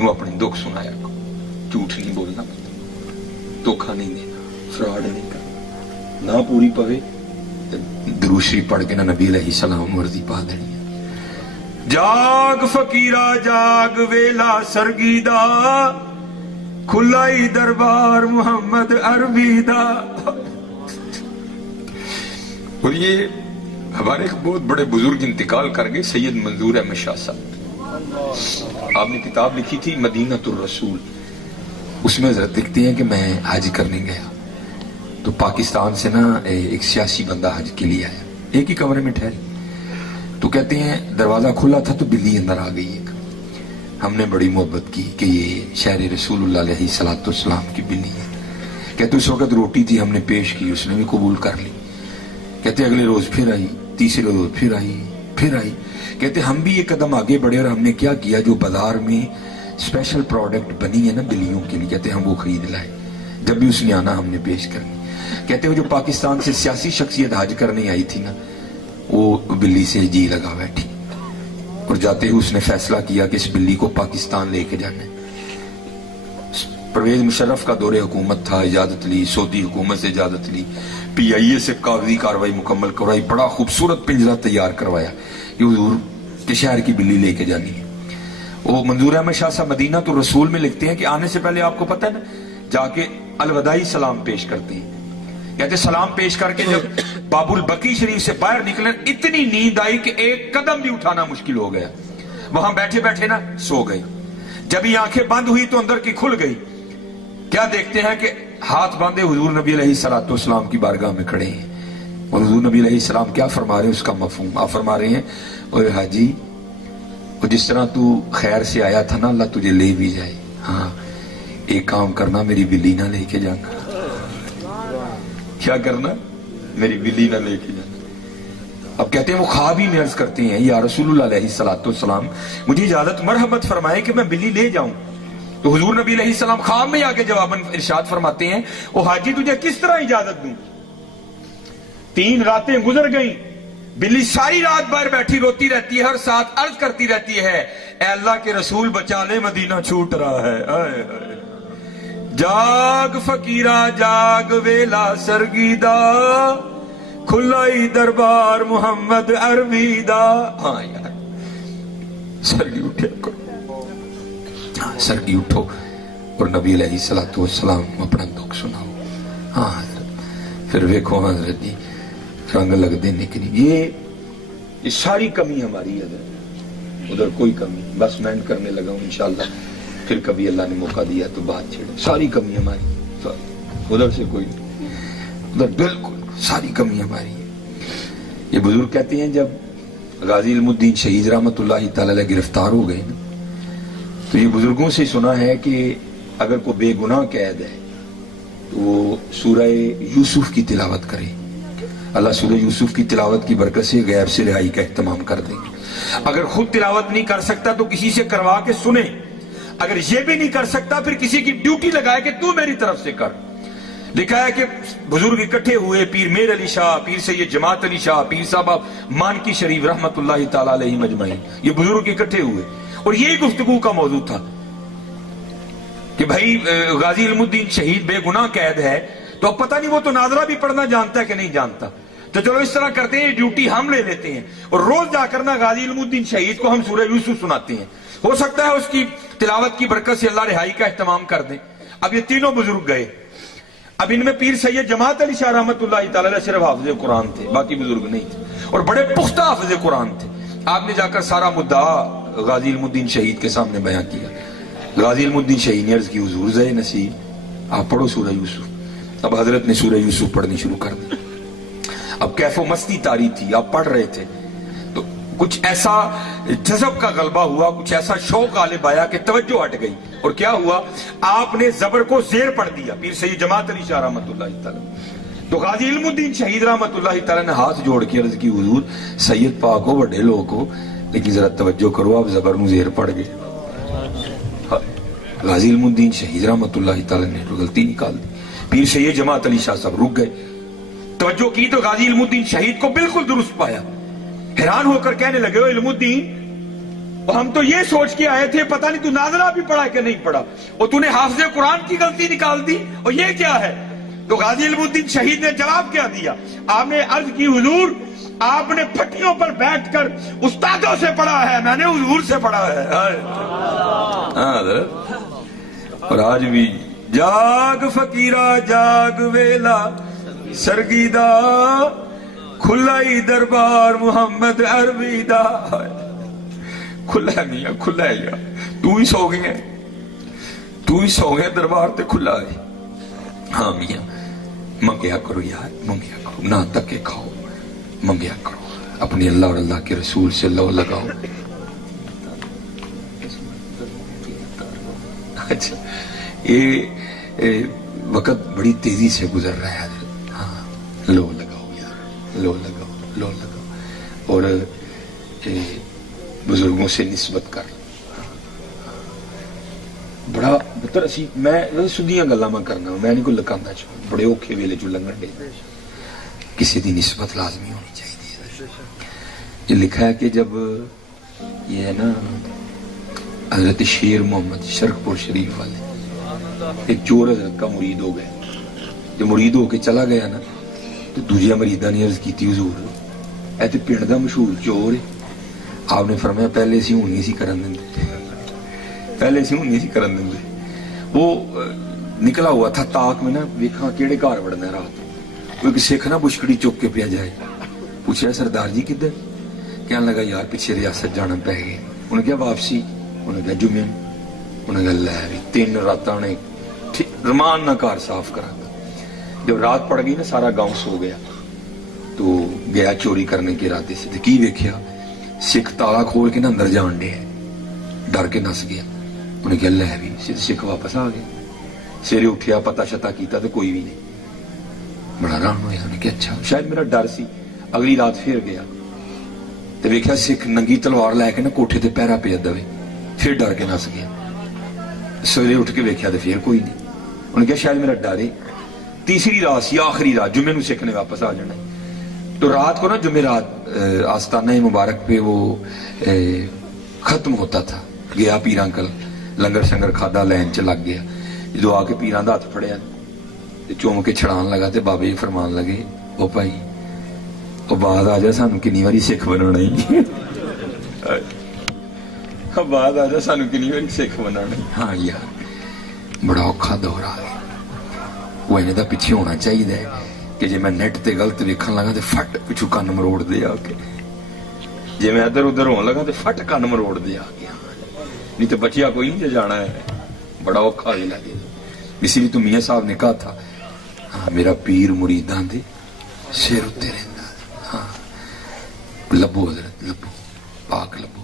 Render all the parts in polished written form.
انہوں اپنے دکھ سنایا کرو، جھوٹ نہیں بولنا، دھوکھا نہیں دینا، فراڈ نہیں کرنا، نہ پوری پوے درود شریف پڑھ کے نہ نبی علیہ السلام ورزی پا دینی ہے۔ جاگ فقیرہ جاگ ویلا سرگی دا، کھلائی دربار محمد عربی دا۔ اور یہ ہمارے ایک بہت بڑے بزرگ انتقال کر گئے، سید منظور احمد شاہ صاحب۔ آپ نے کتاب لکھی تھی مدینۃ الرسول، اس میں حضرت لکھتے ہیں کہ میں حج کرنے گیا تو پاکستان سے نا ایک سیاسی بندہ حج کے لیے آیا، ایک ہی کمرے میں ٹھہرے، تو کہتے ہیں دروازہ کھلا تھا تو بلی اندر آ گئی ایک، ہم نے بڑی محبت کی کہ یہ شہر رسول اللہ علیہ السلام کی بلی ہے۔ کہتے اس وقت روٹی تھی، ہم نے پیش کی، اس نے بھی قبول کر لی۔ کہتے اگلے روز پھر آئی، تیسرے روز پھر آئی۔ کہتے ہم بھی یہ قدم آگے بڑھے اور ہم نے کیا جو بازار میں اسپیشل پروڈکٹ بنی ہے نا بلیوں کے لیے، کہتے ہم وہ خرید لائے، جب بھی اس نے آنا ہم نے پیش کرنی۔ کہتے وہ جو پاکستان سے سیاسی شخصیت حج کرنے آئی تھی نا، وہ بلی سے جی لگا بیٹھی، اور جاتے ہی اس نے فیصلہ کیا کہ اس بلی کو پاکستان لے کے جانا ہے۔ پرویز مشرف کا دور حکومت تھا، اجازت لی، سعودی حکومت سے اجازت لی، پی آئی اے سے کاغذی کاروائی مکمل کروائی، بڑا خوبصورت پنجرہ تیار کروایا کہ حضور کے شہر کی بلی لے کے جانی ہے۔ وہ منظور احمد شاہ صاحب مدینۃ الرسول میں لکھتے ہیں کہ آنے سے پہلے آپ کو پتہ ہے نا، جا کے الوداعی سلام پیش کرتے ہیں۔ کہتے سلام پیش کر کے جب باب البقی شریف سے باہر نکلے، اتنی نیند آئی کہ ایک قدم بھی اٹھانا مشکل ہو گیا، وہاں بیٹھے بیٹھے نا سو گئی۔ جب یہ آنکھیں بند ہوئی تو اندر کی کھل گئی، کیا دیکھتے ہیں کہ ہاتھ باندھے حضور نبی علیہ السلام کی بارگاہ میں کھڑے ہیں، اور حضور نبی علیہ السلام کیا فرما رہے ہیں، اس کا مفہوم آپ فرما رہے ہیں، اور حاجی وہ جس طرح تو خیر سے آیا تھا نا، اللہ تجھے لے بھی جائے، ہاں ایک کام کرنا، میری بلی نہ لے کے جانا۔ کیا کرنا؟ میری بلی نہ لے کے جانا۔ اب کہتے ہیں وہ خواب ہی میں عرض کرتے ہیں، یا رسول اللہ علیہ السلام مجھے اجازت مرحمت فرمائے کہ میں بلی لے جاؤں۔ تو حضور نبی علیہ السلام خواب میں آ کے جواباً ارشاد فرماتے ہیں، او حاجی تجھے کس طرح اجازت دوں؟ 3 راتیں گزر گئیں، بلی ساری رات باہر بیٹھی روتی رہتی ہے، ہر ساتھ عرض کرتی رہتی ہے، اے اللہ کے رسول بچا لے، مدینہ چھوٹ رہا ہے۔ آئے آئے جاگ فقیرہ جاگ ویلا سرگی دا، کھلائی دربار محمد عربی دا۔ ہاں یار سرگی اٹھے کو، سرگی اٹھو اور نبی علیہ السلام اپنا دکھ سناؤ۔ ہاں حضرت پھر ویکھو حضرت جی رنگ لگ دے نکلی۔ یہ ساری کمی ہماری ہے حضرت، ادھر کوئی کمی، بس میں کرنے لگا ہوں انشاءاللہ، پھر کبھی اللہ نے موقع دیا تو بات چھیڑے۔ ساری کمی ہماری، ادھر سے کوئی نہیں، ادھر بالکل ساری کمی ہماری ہے۔ یہ بزرگ کہتے ہیں جب غازی علم الدین شہید رحمت اللہ تعالی علیہ گرفتار ہو گئے نا، تو یہ بزرگوں سے سنا ہے کہ اگر کوئی بے گناہ قید ہے تو وہ سورہ یوسف کی تلاوت کرے، اللہ سورہ یوسف کی تلاوت کی برکت سے غیب سے رہائی کا اہتمام کر دیں گے۔ اگر خود تلاوت نہیں کر سکتا تو کسی سے کروا کے سنے، اگر یہ بھی نہیں کر سکتا پھر کسی کی ڈیوٹی لگائے کہ تو میری طرف سے کر۔ لکھا ہے کہ بزرگ اکٹھے ہوئے، پیر میر علی شاہ، پیر سید جماعت علی شاہ، پیر صاحب مانکی شریف رحمت اللہ تعالی علیہ مجمعین، یہ بزرگ اکٹھے ہوئے اور یہی گفتگو کا موضوع تھا کہ بھائی غازی علم الدین شہید بے گناہ قید ہے، تو اب پتہ نہیں وہ تو ناظرہ بھی پڑھنا جانتا ہے کہ نہیں جانتا، تو چلو اس طرح کرتے ہیں ڈیوٹی ہم لے لیتے ہیں اور روز جا کرنا غازی علم الدین شہید کو ہم سورہ یوسف سناتے ہیں، ہو سکتا ہے اس کی تلاوت کی برکت سے اللہ رہائی کا اہتمام کر دیں۔ اب یہ تینوں بزرگ گئے، اب ان میں پیر سید جماعت علی شاہ رحمت اللہ تعالی علیہ صرف حافظ قرآن تھے، باقی بزرگ نہیں تھے، اور بڑے پختہ حافظ قرآن تھے۔ آپ نے جا کر سارا مدعا غازی علم الدین شہید کے سامنے بیان کیا۔ غازی علم الدین شہید نے عرض کی، حضور زے نصیب آپ پڑھو سورہ یوسف۔ اب حضرت نے سورہ یوسف پڑھنی شروع کر دی۔ اب کیف و مستی طاری تھی، آپ پڑھ رہے تھے تو کچھ ایسا جذب کا غلبہ ہوا، کچھ ایسا شوق غالب آیا کہ توجہ ہٹ گئی، اور کیا ہوا، آپ نے زبر کو زیر پڑھ دیا، پیر سید جماعت علی شاہ رحمت اللہ تعالی۔ تو غازی علم الدین شہید رحمت اللہ تعالی نے ہاتھ جوڑ کے عرض کی، حضور سید پاک ہو، بڑے لوگ ہو، لیکن ذرا توجہ کرو، آپ زبر نو زیر پڑھ گئے۔ غازی علم الدین شہید رحمت اللہ تعالی نے غلطی نکال دی، پیر سید جماعت علی شاہ صاحب رک گئے، توجہ کی تو غازی علم الدین شہید کو بالکل درست پایا، حیران ہو کر کہنے لگے، علم الدین और हम तो ये सोच के आए थे पता नहीं तू नाज़रा भी पढ़ा कि नहीं पढ़ा, और तूने हाफिज़े कुरान की गलती निकाल दी, और ये क्या है? तो गाजी इल्मुद्दीन शहीद ने जवाब क्या दिया? आपने अर्ज की, हुजूर आपने फटियों पर बैठकर उस्तादों से पढ़ा है, मैंने हुजूर से पढ़ा है। और आज भी जाग फकीरा जाग वेला सरगीदा, खुला ही दरबार मुहम्मद अरबी दा। खुला है मियां, खुला है यार, तू ही सो गया, तू ही सो गया, दरबार ते खुला है। हाँ मियां, मंगया करो यार, मंगया करो, ना तके खाओ, मंगया करो, अपने अल्लाह और अल्लाह के रसूल से लो लगाओ। अच्छा, ये वक्त बड़ी तेजी से गुजर रहा है। हाँ, लो लगाओ यार, लो लगाओ, लो लगाओ, और बुजुर्गों से निस्बत कर। बड़ा पुत्र असी मैं सुधियां गल्लां मैं करना, मैं नहीं कोई लकांदा चाह, बड़े औखे वेले चो लंघण दे, किसी की निस्बत लाजमी होनी चाहिए। ये लिखा है कि जब ये है ना हजरत शेर मोहम्मद शरकपुर शरीफ वाले एक चोर हजरत का मुरीद हो गए, जो मुरीद होके चला गया ना, तो दूसरे मरीदा ने अर्ज की, हुजूर ऐ ते पिंड दा मशहूर चोर है। आपने फरमाया पहले सी हूं नहीं सी करन देंदे, पहले सी हूं नहीं सी करन देंदे। वो निकला हुआ था ताक में ना, देखा केड़े घर वड़ना है रात। वो एक सिख ना बुशकड़ी चुक के पिया जाए, पूछा सरदार जी किधर? कहने लगा यार पीछे रियासत जाना पै गए। उन्हें क्या वापसी? उन्हें क्या जुम्मे? उन्हें क्या लै भी 3 रातां ने रमान ना घर साफ करा। जब रात पड़ गई ना, सारा गांव सो गया, तो गया चोरी करने के इरादे से। की वेख्या सिख ताला खोल के ना अंदर जान डे, डर के नस गया। उन्हें क्या लै भी सिख वापस आ गए। सवेरे उठिया, पता शता किया तो कोई भी नहीं। बड़ा हैरान होया, उन्हें क्या अच्छा शायद मेरा डर सी। अगली रात फिर गया तो वेख्या सिख नंगी तलवार लैके ना कोठे ते पहरा पे दवे, फिर डर के नस गया। सवेरे उठ के वेख्या तो फिर कोई नहीं। उन्हें क्या शायद मेरा डर है। तीसरी रात सी, आखिरी रात, जुम्मे नूं सिख ने वापस आ जाना। तो रात को ना जुम्मे रात आस्ताना मुबारक पे वो खत्म होता था। गया पीर अंकल, लंगर शंगर खादा, लैन च लग गया। जो आके पीरां दा हथ फड़िया, चुम के छड़ान लगा, तो बाबे जी फरमान लगे, ओ भाई ओ बाद आ जा, सानू किन्नी वारी सिख बनाना ही, बाद आ जा, सानू किन्नी वारी सिख बनाना। हाँ यार, बड़ा औखा दौर आ गया। वो इन्हें दा पिछे होना चाहिए कि जे मैं नेट ते गलत वेखन लगा तो फट पिछू कन्न मरोड़ दे आके, जे मैं इधर उधर होने लगा तो फट कन्न मरोड़ दे आके। नहीं तो बचिया कोई नहीं जाना है, बड़ा औखा ही लगे। इसी तो मियाँ साहब ने कहा था, हाँ मेरा पीर मुरीदां दे सिर उत्ते रहिंदा। हाँ लबो हजरत, लबो पाक लबो।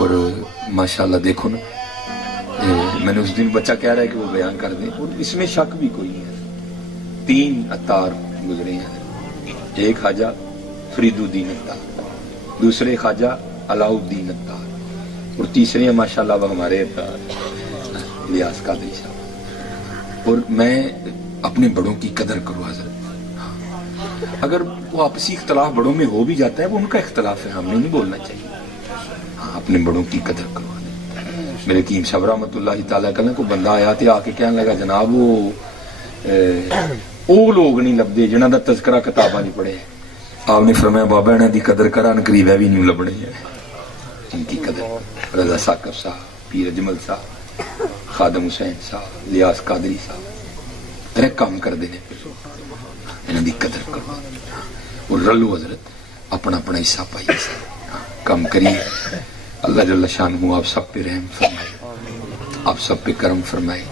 और माशाल्लाह देखो ना, मैंने उस दिन बच्चा कह रहा है कि वो बयान कर दे, और इसमें शक भी कोई नहीं है। 3 अतार गुजरे हैं, एक ख्वाजा फरीदुद्दीन अत्तार, दूसरे ख्वाजा अलाउद्दीन अत्तार, और तीसरे माशाल्लाह वो हमारे अत्तार इलियास कादरी साहब। और मैं अपने बड़ों की कदर करूँ हजरत। अगर वो आपसी इख्तलाफ बड़ों में हो भी जाता है, वो उनका इख्तलाफ है, हमें नहीं बोलना चाहिए। हाँ, अपने बड़ों की कदर करो। मेरे कीम साहब रहमतुल्लाह तआला कल को बंदा आया तो आके कहने लगा, जनाब वो लोग नहीं लभदे जिन्हां दा तज़किरा किताबां नहीं पढ़े। आपने फरमाया बाबा इन्हां दी कदर करा, नकरीब भी नहीं लभने है। इनकी कदर रजा साकब साहब, पीर अजमल साहब, खादम हुसैन साहब, इलियास कादरी साहब तेरे काम करते हैं, इन्हां दी कदर करो और रलो हजरत, अपना अपना हिस्सा पाइए, काम करिए। अल्लाह जल्ल शानहू आप सब पे रहम फरमाए, आप सब पे करम फरमाए।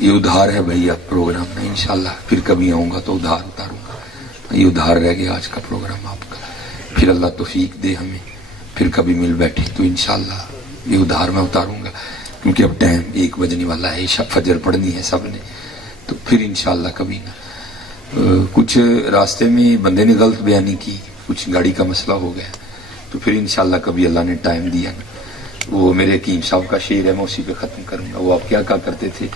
ये उधार है भैया प्रोग्राम में, इंशाल्लाह फिर कभी आऊंगा तो उधार उतारूंगा। ये उधार रह गया आज का प्रोग्राम आपका, फिर अल्लाह तौफीक दे हमें, फिर कभी मिल बैठे तो इंशाल्लाह ये उधार मैं उतारूंगा। क्योंकि अब टाइम 1 बजने वाला है, फजर पढ़नी है सब ने, तो फिर इंशाल्लाह कभी ना। कुछ रास्ते में बंदे ने गलत बयानी की, कुछ गाड़ी का मसला हो गया, तो फिर इंशाल्लाह कभी अल्लाह ने टाइम दिया ना। वो मेरे हकीम साहब का शेर है, मैं उसी पे खत्म करूंगा। वो आप क्या कहा करते थे,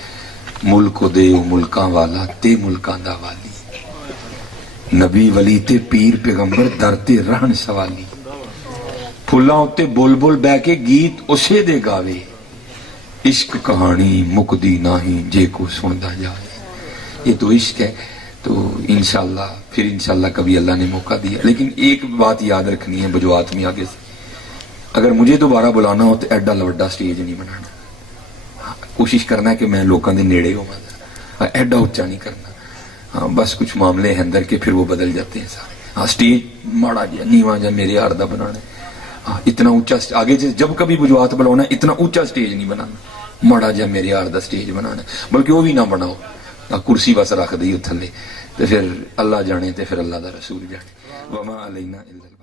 मुल्क दे मुल्कां वाला ते मुल्कां दा वाली, नबी वली ते पीर पैगंबर दर ते रहन सवाली, ਫੁੱਲਾਂ ਉੱਤੇ ਬੁਲਬੁਲ ਬਹਿ ਕੇ ਗੀਤ ਉਸੇ ਦੇ ਗਾਵੇ, इश्क कहानी मुकदी नाही जे को सुनदा जाए। ये तो इश्क है। तो इंशाल्लाह फिर इंशाल्लाह कभी अल्लाह ने मौका दिया। लेकिन एक बात याद रखनी है बजुआत में आगे से, अगर मुझे दोबारा बुलाना हो तो एडा लवड्डा स्टेज नहीं बनाना, कोशिश करना है कि मैं लोगों के नेड़े होवां, एडा उच्चा नहीं करना। हाँ बस कुछ मामले हैं अंदर के, फिर वो बदल जाते हैं सारे। हाँ स्टेज माड़ा जा नीवा जा मेरे यार दा बनाना है। हाँ इतना ऊंचा आगे से जब कभी बुजुआत बुलाना इतना ऊंचा स्टेज नहीं बनाना, माड़ा जा मेरे यार दा स्टेज बनाना, बल्कि वो भी ना बनाओ, कुर्सी बस रख दी थले, तो फिर अल्लाह जाने तो फिर अल्लाह दा रसूल जाने। वमा अलैना इल्ला